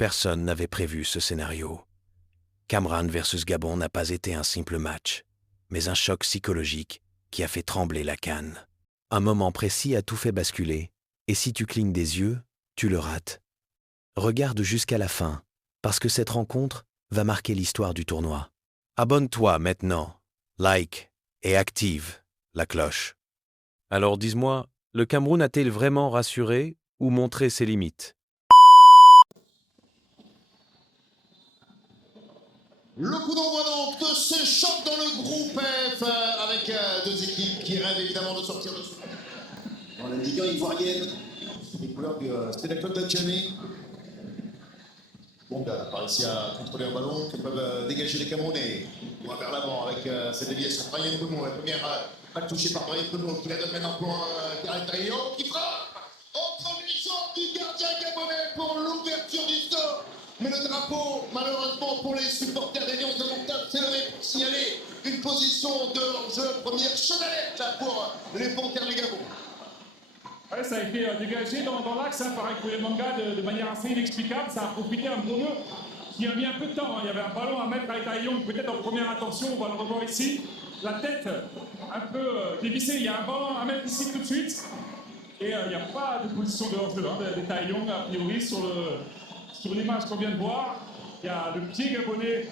Personne n'avait prévu ce scénario. Cameroun versus Gabon n'a pas été un simple match, mais un choc psychologique qui a fait trembler la CAN. Un moment précis a tout fait basculer, et si tu clignes des yeux, tu le rates. Regarde jusqu'à la fin, parce que cette rencontre va marquer l'histoire du tournoi. Abonne-toi maintenant, like et active la cloche. Alors dis-moi, le Cameroun a-t-il vraiment rassuré ou montré ses limites? Le coup d'envoi donc de ce choc dans le groupe F avec deux équipes qui rêvent évidemment de sortir de ce. Dans la Ligue 1 ivoirienne, les couleurs du Stade Club d'Adjamé. Bon, a réussi à contrôler un ballon que peuvent dégager les Camerounais. On va vers l'avant avec cette déviation. Brian Mbeumo, la première balle touchée par Brian Mbeumo qui la donne maintenant pour Gareth Taillon qui frappe entre l'unisson du gardien gabonais pour l'ouverture du score. Mais le drapeau, malheureusement pour les supporters des Lions de Montagne, s'est levé pour signaler une position de hors-jeu. Première chaudalette là pour les Panthères du Gabon. Ouais, ça a été dégagé dans l'axe par Manga de manière assez inexplicable. Ça a profité à un Bruno qui a mis un peu de temps. Il y avait un ballon à mettre avec Taillon, peut-être en première intention, on va le revoir ici. La tête un peu dévissée. Il y a un ballon à mettre ici tout de suite. Et il n'y a pas de position de hors-jeu des Taillon, a priori, sur l'image qu'on vient de voir. Il y a le pied gabonais.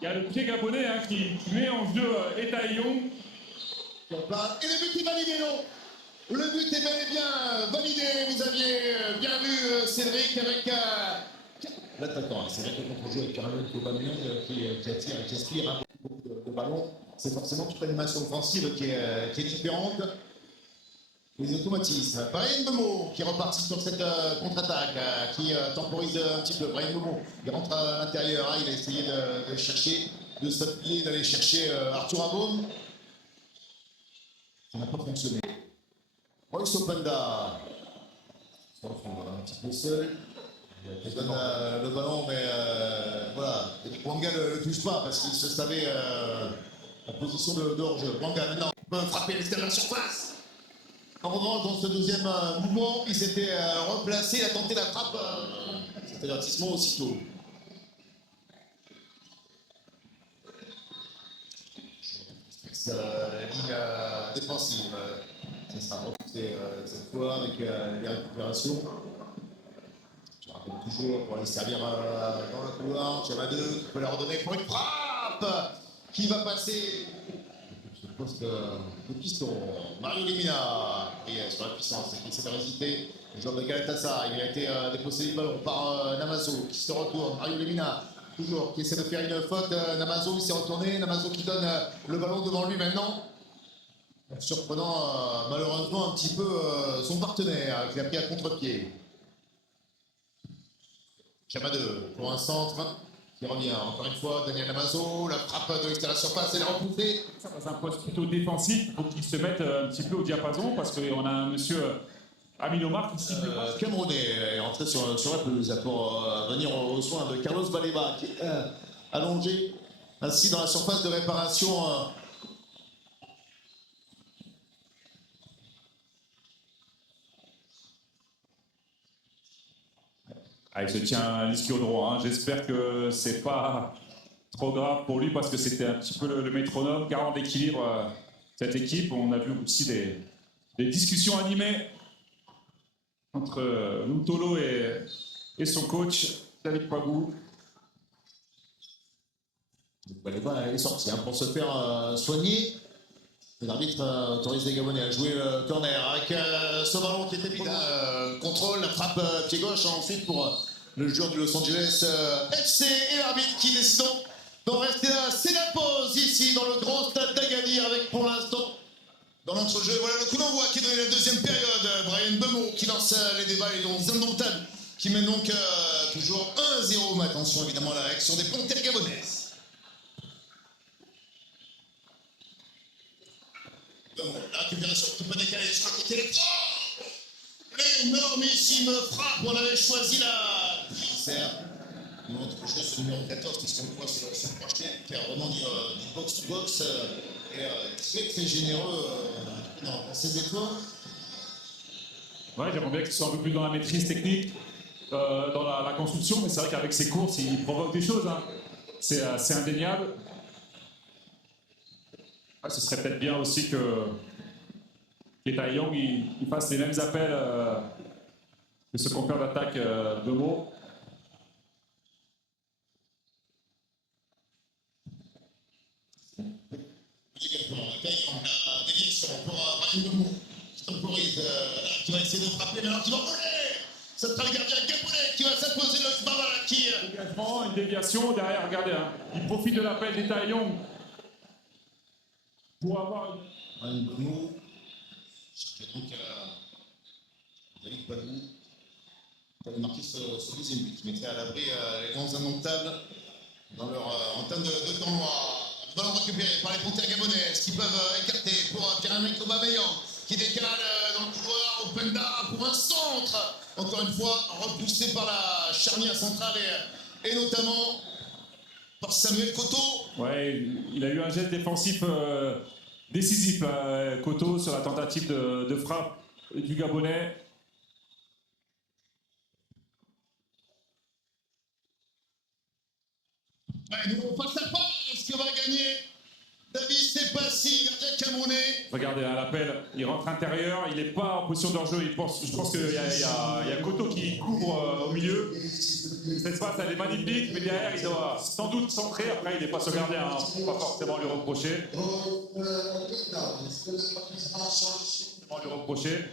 Il y a le pied gabonais qui met en jeu Taillon. Et le but est validé, non? Le but est bel et bien validé. Vous aviez bien vu Cédric avec l'attaquant. C'est vrai que le contre-jeu avec Cameroun Aubameyang qui attire et qui aspire beaucoup de ballons. C'est forcément toute l'animation offensive qui est différente. Les automatismes. Brian Mbeumo qui repartit sur cette contre-attaque, qui temporise un petit peu. Brian Mbeumo, il rentre à l'intérieur. Il a essayé de chercher, de s'appuyer, d'aller chercher Arthur Abom. Ça n'a pas fonctionné. Royce Openda. On va un petit peu seul. Il donne le ballon, mais voilà. Wanga ne le touche pas parce qu'il se savait en position de hors-jeu. Wanga maintenant peut frapper l'extérieur de la surface. En revanche, dans ce deuxième mouvement, il s'était replacé, il a tenté la frappe. Cet avertissement aussitôt. Ligne défensive. Ça sera repoussé cette fois avec les récupérations. Je rappelle toujours pour aller servir dans le couloir. Chamadou qui peut la redonner pour une frappe qui va passer. Ce poste de piston. Mario Lemina. Et sur la puissance, qui s'est hésité. Le joueur de Galatasaray, il a été déposé du ballon par Namazo qui se retourne. Mario Lemina. Toujours, qui essaie de faire une faute. Namazo, il s'est retourné. Namazo qui donne le ballon devant lui maintenant. Surprenant malheureusement un petit peu son partenaire qui a pris à contre-pied. Chamadou pour un centre qui revient. Encore une fois, Daniel Namazo. La frappe de l'extérieur surface, elle est repoussée. Ça passe un poste plutôt défensif pour qu'il se mette un petit peu au diapason parce qu'on a un monsieur Amin Omar qui cible. Camerounais est rentré sur la pelouse pour venir aux soins de Carlos Baleba qui est allongé ainsi dans la surface de réparation. Il se tient l'ischio droit. J'espère que c'est pas trop grave pour lui parce que c'était un petit peu le métronome, garant d'équilibre cette équipe. On a vu aussi des discussions animées entre Loutolo et son coach, David Pagou. Baleba est sorti pour se faire soigner. L'arbitre autorise les Gabonais à jouer le corner avec ce ballon qui était vide. Contrôle, la frappe pied gauche ensuite pour le joueur du Los Angeles FC et l'arbitre qui décide d'en rester là. C'est la pause ici dans le grand stade d'Agadir avec pour l'instant dans l'entrejeu. Voilà le coup d'envoi qui est donné la deuxième période. Brian Mbeumo qui lance les débats et donc indomptable qui mène donc toujours 1-0. Mais attention évidemment à la réaction des Panthères gabonaises. La récupération qui peut décaler sur la côté électro. L'énormissime frappe, on avait choisi la serre. Notre jeu, c'est le numéro 14, puisqu'on le voit sur le crochet, qui a vraiment du box-to-box et très très généreux dans ses efforts. Ouais, j'aimerais bien qu'il soit un peu plus dans la maîtrise technique, dans la construction, mais c'est vrai qu'avec ses courses, il provoque des choses. Hein. C'est indéniable. Ah, ce serait peut-être bien aussi que Tai Young il fasse les mêmes appels que ce compère d'attaque de Mo. Déviation pour Brian Bemo, qui temporise, qui va essayer de frapper, mais alors qui va voler. Ce sera le gardien Gaboulet qui va s'imposer le Baba qui. Dégagement, une déviation derrière, regardez, hein, il profite de l'appel des Tai Young pour avoir une... Brian Bemo, cherche donc David Padou, pour marquer ce deuxième but, mettait à l'abri les Lions indomptables dans leur entame de temps noir. Ballon récupéré par les Panthères gabonaises qui peuvent écarter pour Pierre-Emerick Aubameyang qui décale dans le couloir. Openda pour un centre. Encore une fois, repoussé par la charnière centrale et notamment par Samuel Koto. Ouais, il a eu un geste défensif décisif, Koto, sur la tentative de frappe du Gabonais. Ouais, nous, face à pas ce que va gagner David Sepassi, gardien camerounais. Regardez, à l'appel, il rentre intérieur, il n'est pas en position de hors-jeu. Je pense qu'il y a Koto qui couvre au milieu. Cette passe, elle est magnifique, mais derrière, il doit sans doute centrer. Après, il n'est pas ce gardien, hein, pas forcément lui reprocher. Lui reprocher.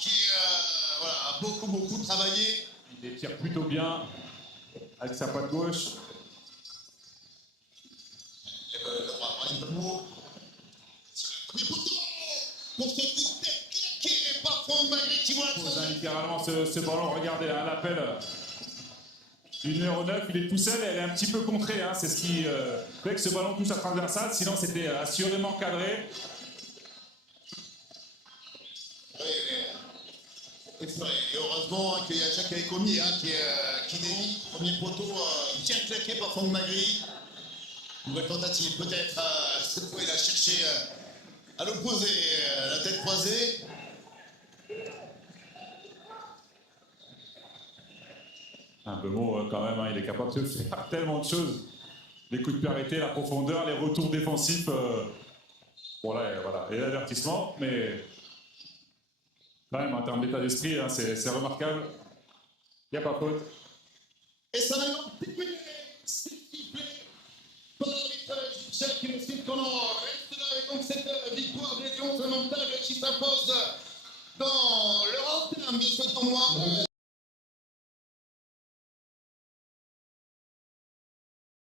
Qui a beaucoup travaillé. Il les tire plutôt bien avec sa patte gauche. Le premier poteau pour ce coup de tête claqué par Franck Magri qui voit Pose littéralement ce ballon, regardez à l'appel du numéro 9, il est tout seul, elle est un petit peu contrée, hein. C'est ce qui fait que ce ballon touche à transversale, sinon c'était assurément cadré. Et heureusement qu'il y a Jacques Aikomi qui dévie. Premier poteau bien claqué par Franck Magri. Nouvelle tentative, peut-être. Cette fois, il a cherché à l'opposé, la tête croisée. Un peu mot quand même, hein, il est capable de faire tellement de choses. Les coups de pied arrêtés, la profondeur, les retours défensifs. Voilà, et l'avertissement, mais quand même en termes d'état d'esprit, hein, c'est remarquable. Il n'y a pas faute. Et ça va terminer, s'il vous plaît, par l'arbitrage du Tchèque et le Sud-Conan. Reste là avec donc cette victoire des Lions indomptables qui s'impose dans leur entame de ce tournoi.